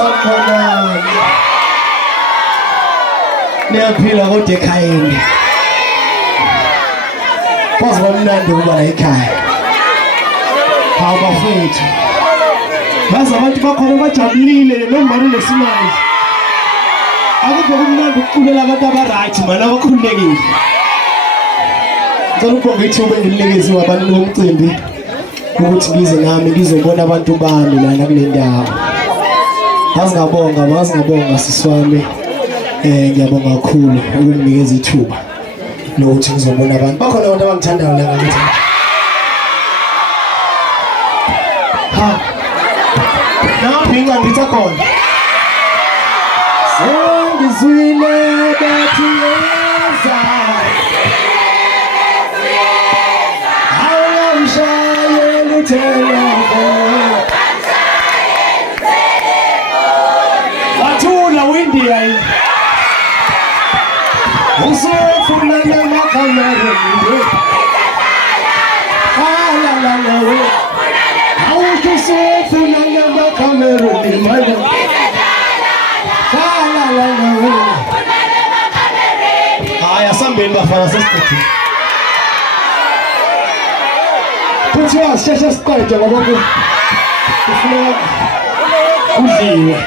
Sanibonani. Niyaphila kodwa ekhayeni. Phoza bomnandi ukuba la ekhaya. Hawu bafethu. Baza abantu bakhona bajabulile noma nesimanje. Akukho kumnandi ukuculela abantu abaright mana abakhululekile. Ngicela ukubonga ithuba engililekeziwe abantu bomcimbi ukuthi ngize nami ngizobona abantu bami lana kule ndawo. Masingabonga siswami. Ngiyabonga kakhulu ukunginikeza ithuba lokuthi ngizobona abantu. Bakhona abantu abangithandayo la ngakithi. Naphinga ngithi khona. Sengizwile bathi yeza. Awushayela utelefoni. Wathula windiya yini. Usufuna namakamera nje. La we. Awusufuna namakamera nje. La we. Haya sambeni bafana sesithi. Kuthiwa sheshe siqede ngoba kufuna kudliwe.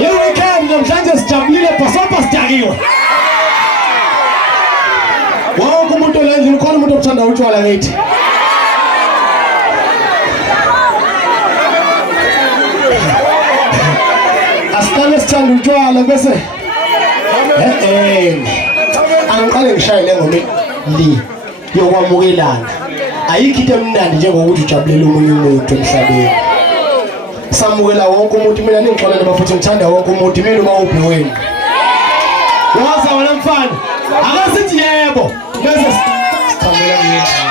Weekend namhlanje sijabulile bhasopa sidakiwe. Wonke umuntu olendlini khona umuntu othanda utshwala ngithi. Asiqale sithanda utshwala bese angiqale ngishayele ngome li yokwamukelana. Ayikho into emnandi njengokuthi ujabulela umunye umuntu emhlabeni. Samukela wonke umuntu mina ningixolele bafuthi ngithanda wonke umuntu mina uma uphi wena. Waza wena mfana akasithi yebo bese sithamela nje.